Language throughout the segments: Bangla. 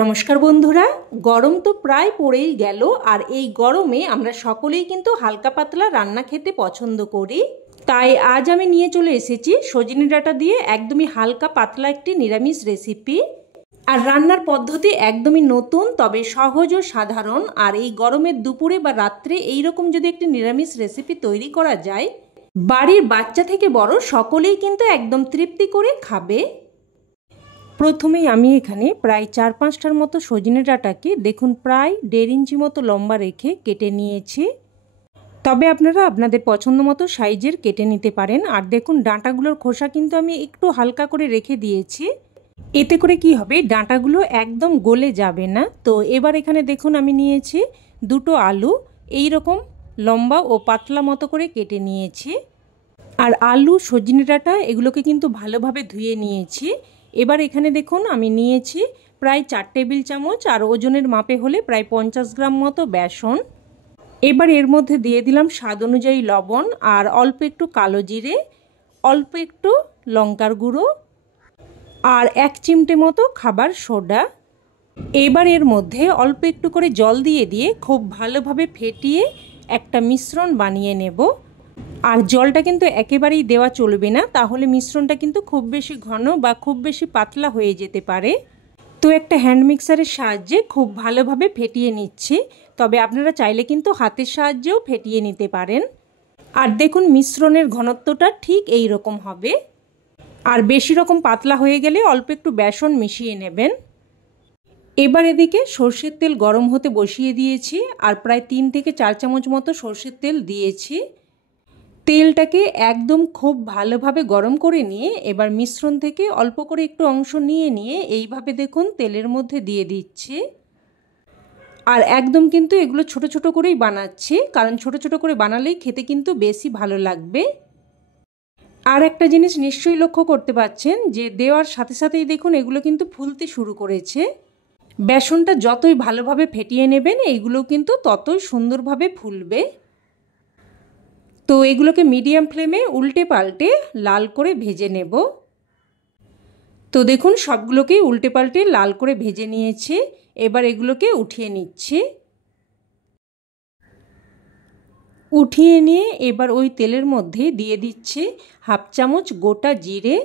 নমস্কার বন্ধুরা, গরম তো প্রায় পড়েই গেল। আর এই গরমে আমরা সকলেই কিন্তু হালকা পাতলা রান্না খেতে পছন্দ করি। তাই আজ আমি নিয়ে চলে এসেছি সজনে ডাঁটা দিয়ে একদমই হালকা পাতলা একটি নিরামিষ রেসিপি। আর রান্নার পদ্ধতি একদমই নতুন, তবে সহজ ও সাধারণ। আর এই গরমের দুপুরে বা রাত্রে এইরকম যদি একটি নিরামিষ রেসিপি তৈরি করা যায়, বাড়ির বাচ্চা থেকে বড় সকলেই কিন্তু একদম তৃপ্তি করে খাবে। প্রথমেই আমি এখানে প্রায় 4-5টার মতো সজনে ডাঁটাকে দেখুন প্রায় 1.5 ইঞ্চি মতো লম্বা রেখে কেটে নিয়েছি। তবে আপনারা আপনাদের পছন্দ মতো সাইজের কেটে নিতে পারেন। আর দেখুন ডাঁটাগুলোর খোসা কিন্তু আমি একটু হালকা করে রেখে দিয়েছি, এতে করে কি হবে, ডাঁটাগুলো একদম গলে যাবে না। তো এবার এখানে দেখুন আমি নিয়েছি 2টো আলু, এই রকম লম্বা ও পাতলা মতো করে কেটে নিয়েছি। আর আলু, সজনে ডাঁটা এগুলোকে কিন্তু ভালোভাবে ধুয়ে নিয়েছি। এবার এখানে দেখুন আমি নিয়েছি প্রায় 4 টেবিল চামচ, আর ওজনের মাপে হলে প্রায় 50 গ্রাম মতো বেসন। এবার এর মধ্যে দিয়ে দিলাম স্বাদ অনুযায়ী লবণ, আর অল্প একটু কালো জিরে, অল্প একটু লঙ্কার গুঁড়ো, আর 1 চিমটে মতো খাবার সোডা। এবার এর মধ্যে অল্প একটু করে জল দিয়ে খুব ভালোভাবে ফেটিয়ে একটা মিশ্রণ বানিয়ে নেব। আর জলটা কিন্তু একেবারেই দেওয়া চলবে না, তাহলে মিশ্রণটা কিন্তু খুব বেশি ঘন বা খুব বেশি পাতলা হয়ে যেতে পারে। তো একটা হ্যান্ড মিক্সারের সাহায্যে খুব ভালোভাবে ফেটিয়ে নিচ্ছি, তবে আপনারা চাইলে কিন্তু হাতের সাহায্যেও ফেটিয়ে নিতে পারেন। আর দেখুন মিশ্রণের ঘনত্বটা ঠিক এই রকম হবে। আর বেশি রকম পাতলা হয়ে গেলে অল্প একটু বেসন মিশিয়ে নেবেন। এবার এদিকে সর্ষের তেল গরম হতে বসিয়ে দিয়েছি, আর প্রায় 3 থেকে 4 চামচ মতো সর্ষের তেল দিয়েছি। তেলটাকে একদম খুব ভালোভাবে গরম করে নিয়ে এবার মিশ্রণ থেকে অল্প করে একটু অংশ নিয়ে এইভাবে দেখুন তেলের মধ্যে দিয়ে দিচ্ছি। আর একদম কিন্তু এগুলো ছোট ছোট করেই বানাচ্ছি, কারণ ছোট ছোট করে বানালেই খেতে কিন্তু বেশি ভালো লাগবে। আর একটা জিনিস নিশ্চয়ই লক্ষ্য করতে পারছেন যে দেওয়ার সাথে সাথেই দেখুন এগুলো কিন্তু ফুলতে শুরু করেছে। বেসনটা যতই ভালোভাবে ফেটিয়ে নেবেন এইগুলো কিন্তু ততই সুন্দরভাবে ফুলবে। তো এগুলোকে মিডিয়াম ফ্লেমে উল্টে পাল্টে লাল করে ভেজে নেব। তো দেখুন সবগুলোকেই উল্টে পাল্টে লাল করে ভেজে নিয়েছি। এবার এগুলোকে উঠিয়ে নিচ্ছি। উঠিয়ে নিয়ে এবার ওই তেলের মধ্যে দিয়ে দিচ্ছি 1/2 চামচ গোটা জিরে,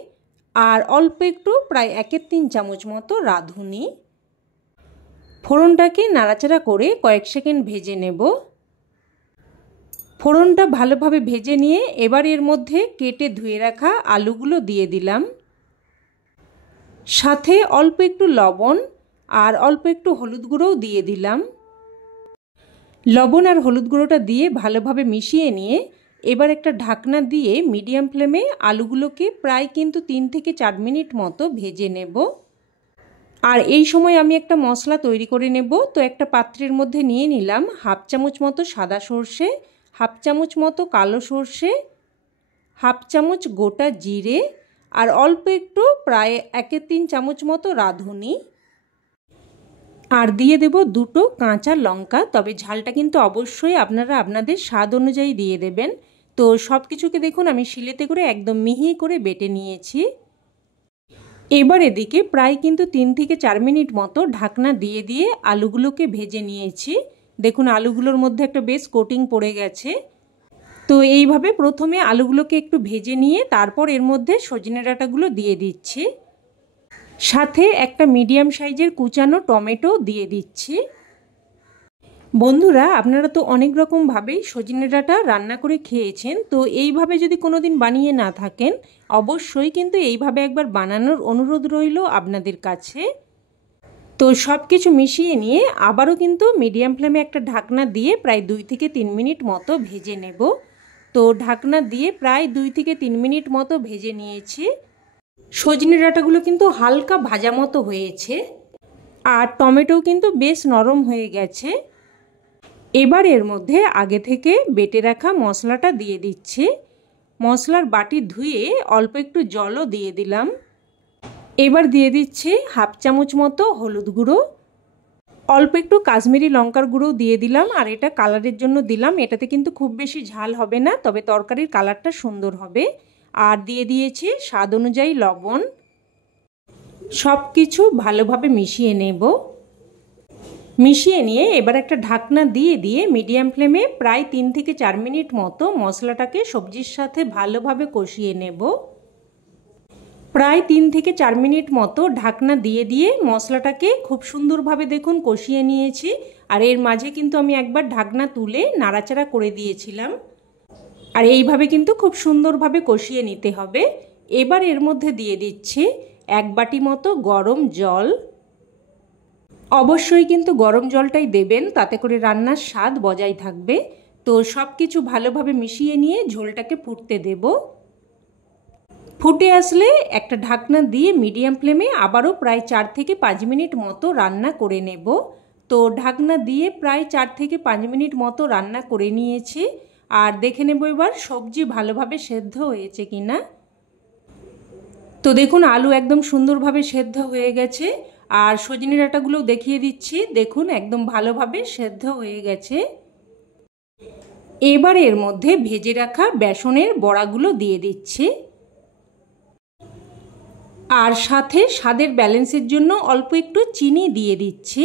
আর অল্প একটু প্রায় 1/3 চামচ মতো রাঁধুনি। ফোড়নটাকে নাড়াচাড়া করে কয়েক সেকেন্ড ভেজে নেব। ফোড়নটা ভালোভাবে ভেজে নিয়ে এবার এর মধ্যে কেটে ধুয়ে রাখা আলুগুলো দিয়ে দিলাম। সাথে অল্প একটু লবণ আর অল্প একটু হলুদ গুঁড়োও দিয়ে দিলাম। লবণ আর হলুদ গুঁড়োটা দিয়ে ভালোভাবে মিশিয়ে নিয়ে এবার একটা ঢাকনা দিয়ে মিডিয়াম ফ্লেমে আলুগুলোকে প্রায় কিন্তু 3 থেকে 4 মিনিট মতো ভেজে নেব। আর এই সময় আমি একটা মশলা তৈরি করে নেব। তো একটা পাত্রের মধ্যে নিয়ে নিলাম 1/2 চামচ মতো সাদা সর্ষে, 1/2 চামচ মতো কালো সর্ষে, 1/2 চামচ গোটা জিরে, আর অল্প একটু প্রায় 1/3 চামচ মতো রাঁধুনি। আর দিয়ে দেব 2টো কাঁচা লঙ্কা, তবে ঝালটা কিন্তু অবশ্যই আপনারা আপনাদের স্বাদ অনুযায়ী দিয়ে দেবেন। তো সব কিছুকে দেখুন আমি শিলেতে করে একদম মিহি করে বেটে নিয়েছি। এবার এদিকে প্রায় কিন্তু 3 থেকে 4 মিনিট মতো ঢাকনা দিয়ে আলুগুলোকে ভেজে নিয়েছি। দেখুন আলুগুলোর মধ্যে একটা বেশ কোটিং পড়ে গেছে। তো এইভাবে প্রথমে আলুগুলোকে একটু ভেজে নিয়ে তারপর এর মধ্যে সজনে ডাঁটাগুলো দিয়ে দিচ্ছি। সাথে একটা মিডিয়াম সাইজের কুচানো টমেটো দিয়ে দিচ্ছি। বন্ধুরা, আপনারা তো অনেক রকমভাবেই সজনে ডাঁটা রান্না করে খেয়েছেন। তো এইভাবে যদি কোনো দিন বানিয়ে না থাকেন, অবশ্যই কিন্তু এইভাবে একবার বানানোর অনুরোধ রইল আপনাদের কাছে। তো সব কিছু মিশিয়ে নিয়ে আবারও কিন্তু মিডিয়াম ফ্লেমে একটা ঢাকনা দিয়ে প্রায় 2 থেকে 3 মিনিট মতো ভেজে নেব। তো ঢাকনা দিয়ে প্রায় 2 থেকে 3 মিনিট মতো ভেজে নিয়েছি। সজনে ডাঁটাগুলো কিন্তু হালকা ভাজা মতো হয়েছে, আর টমেটোও কিন্তু বেশ নরম হয়ে গেছে। এবার এর মধ্যে আগে থেকে বেটে রাখা মশলাটা দিয়ে দিচ্ছি। মশলার বাটি ধুয়ে অল্প একটু জলও দিয়ে দিলাম। এবার দিয়ে দিচ্ছি 1/2 চামচ মতো হলুদ গুঁড়ো, অল্প একটু কাশ্মীরি লঙ্কার গুঁড়ো দিয়ে দিলাম। আর এটা কালারের জন্য দিলাম, এটাতে কিন্তু খুব বেশি ঝাল হবে না, তবে তরকারির কালারটা সুন্দর হবে। আর দিয়ে দিয়েছি স্বাদ অনুযায়ী লবণ। সব কিছু ভালোভাবে মিশিয়ে নেব। মিশিয়ে নিয়ে এবার একটা ঢাকনা দিয়ে দিয়ে মিডিয়াম ফ্লেমে প্রায় 3 থেকে 4 মিনিট মতো মশলাটাকে সবজির সাথে ভালোভাবে কষিয়ে নেব। প্রায় 3 থেকে 4 মিনিট মতো ঢাকনা দিয়ে দিয়ে মশলাটাকে খুব সুন্দরভাবে দেখুন কষিয়ে নিয়েছি। আর এর মাঝে কিন্তু আমি একবার ঢাকনা তুলে নাড়াচাড়া করে দিয়েছিলাম। আর এইভাবে কিন্তু খুব সুন্দরভাবে কষিয়ে নিতে হবে। এবার এর মধ্যে দিয়ে দিচ্ছি 1 বাটি মতো গরম জল। অবশ্যই কিন্তু গরম জলটাই দেবেন, তাতে করে রান্নার স্বাদ বজায় থাকবে। তো সব কিছু ভালোভাবে মিশিয়ে নিয়ে ঝোলটাকে ফুটতে দেব। ফুটে আসলে একটা ঢাকনা দিয়ে মিডিয়াম ফ্লেমে আবারও প্রায় 4 থেকে 5 মিনিট মতো রান্না করে নেব। তো ঢাকনা দিয়ে প্রায় 4 থেকে 5 মিনিট মতো রান্না করে নিয়েছি। আর দেখে নেব এবার সবজি ভালোভাবে সেদ্ধ হয়েছে কিনা। তো দেখুন আলু একদম সুন্দরভাবে সেদ্ধ হয়ে গেছে। আর সজনে ডাঁটাগুলো দেখিয়ে দিচ্ছি, দেখুন একদম ভালোভাবে সেদ্ধ হয়ে গেছে। এবার এর মধ্যে ভেজে রাখা বেসনের বড়াগুলো দিয়ে দিচ্ছি। আর সাথে স্বাদের ব্যালেন্সের জন্য অল্প একটু চিনি দিয়ে দিচ্ছি।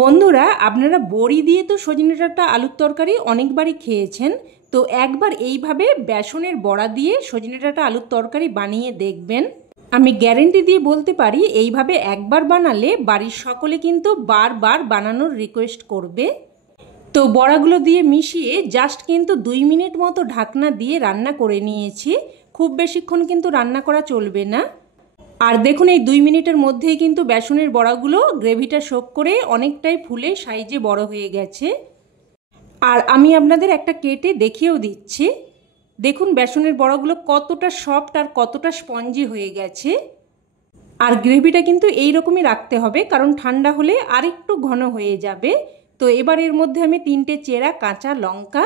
বন্ধুরা, আপনারা বড়ি দিয়ে তো সজনে ডাঁটা আলুর তরকারি অনেকবারই খেয়েছেন। তো একবার এইভাবে বেসনের বড়া দিয়ে সজনে ডাঁটা আলুর তরকারি বানিয়ে দেখবেন। আমি গ্যারেন্টি দিয়ে বলতে পারি এইভাবে একবার বানালে বাড়ির সকলে কিন্তু বারবার বানানোর রিকোয়েস্ট করবে। তো বড়াগুলো দিয়ে মিশিয়ে জাস্ট কিন্তু 2 মিনিট মতো ঢাকনা দিয়ে রান্না করে নিয়েছি। খুব বেশিক্ষণ কিন্তু রান্না করা চলবে না। আর দেখুন এই 2 মিনিটের মধ্যেই কিন্তু বেসনের বড়াগুলো গ্রেভিটা শোক করে অনেকটাই ফুলে সাইজে বড় হয়ে গেছে। আর আমি আপনাদের একটা কেটে দেখিয়েও দিচ্ছি। দেখুন বেসনের বড়াগুলো কতটা সফট আর কতটা স্পঞ্জি হয়ে গেছে। আর গ্রেভিটা কিন্তু এই রকমই রাখতে হবে, কারণ ঠান্ডা হলে আরেকটু ঘন হয়ে যাবে। তো এবার এর মধ্যে আমি 3টে চেরা কাঁচা লঙ্কা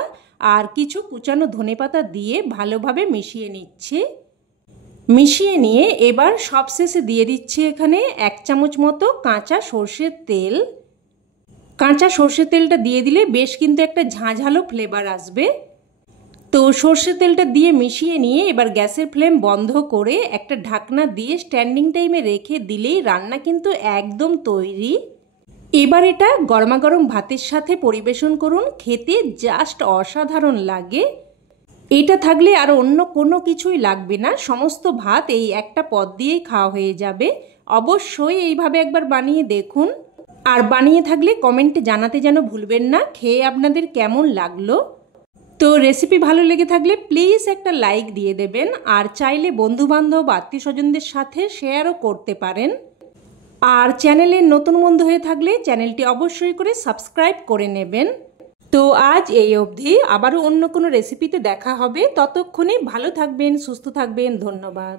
আর কিছু কুচানো ধনেপাতা দিয়ে ভালোভাবে মিশিয়ে নিচ্ছি। মিশিয়ে নিয়ে এবার সবশেষে দিয়ে দিচ্ছি এখানে 1 চামচ মতো কাঁচা সর্ষের তেল। কাঁচা সর্ষের তেলটা দিয়ে দিলে বেশ কিন্তু একটা ঝাঁঝালো ফ্লেভার আসবে। তো সর্ষের তেলটা দিয়ে মিশিয়ে নিয়ে এবার গ্যাসের ফ্লেম বন্ধ করে একটা ঢাকনা দিয়ে স্ট্যান্ডিং টাইমে রেখে দিলেই রান্না কিন্তু একদম তৈরি। এবার এটা গরমাগরম ভাতের সাথে পরিবেশন করুন, খেতে জাস্ট অসাধারণ লাগে। এটা থাকলে আর অন্য কোনো কিছুই লাগবে না, সমস্ত ভাত এই একটা পদ দিয়েই খাওয়া হয়ে যাবে। অবশ্যই এইভাবে একবার বানিয়ে দেখুন। আর বানিয়ে থাকলে কমেন্টে জানাতে যেন ভুলবেন না খেয়ে আপনাদের কেমন লাগলো। তো রেসিপি ভালো লেগে থাকলে প্লিজ একটা লাইক দিয়ে দেবেন। আর চাইলে বন্ধুবান্ধব আত্মীয় স্বজনদের সাথে শেয়ারও করতে পারেন। আর চ্যানেলের নতুন বন্ধু হয়ে থাকলে চ্যানেলটি অবশ্যই করে সাবস্ক্রাইব করে নেবেন। তো আজ এই অবধি, আবারও অন্য কোনো রেসিপিতে দেখা হবে। ততক্ষণে ভালো থাকবেন, সুস্থ থাকবেন। ধন্যবাদ।